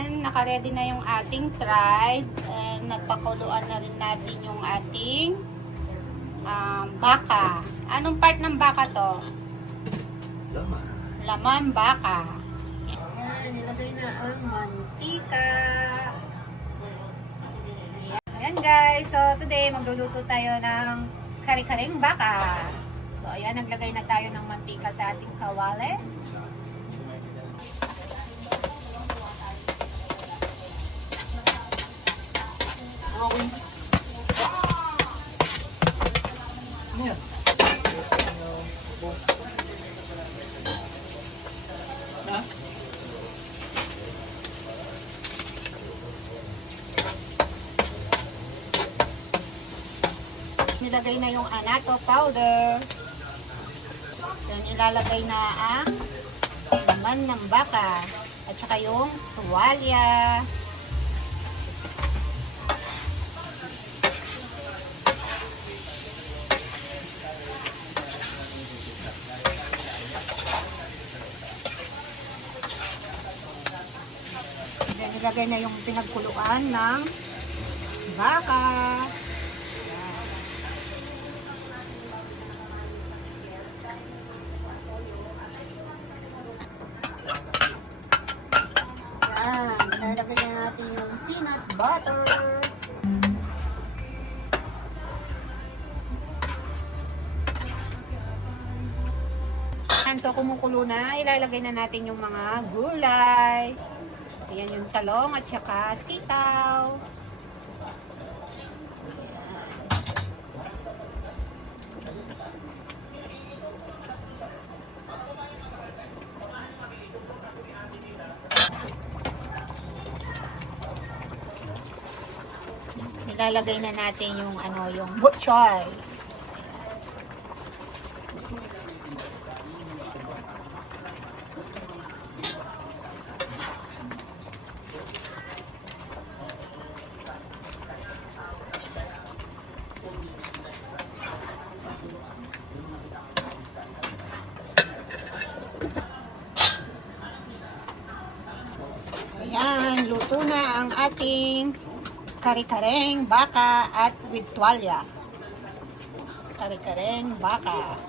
Ayan, nakaredy na yung ating tripe. And nagpakuluan na rin natin yung ating baka. Anong part ng baka to? Laman. Laman baka. Ayan, nilagay na ang mantika. Ayan guys, so today magluluto tayo ng kare-kareng baka. So ayan, naglagay na tayo ng mantika sa ating kawali. Nilagay na yung anato powder. Then ilalagay na ang laman ng baka at saka yung tuwalya. Then ilagay na yung pinagkuluan ng baka. Ilalagay na natin yung peanut butter. So kumukulo na, ilalagay na natin yung mga gulay. Ayan yung talong at saka sitaw. Ilalagay na natin yung yung bok choy. Ayan, luto na ang ating kare-kareng baka at with tuwalya. Kare-kareng baka.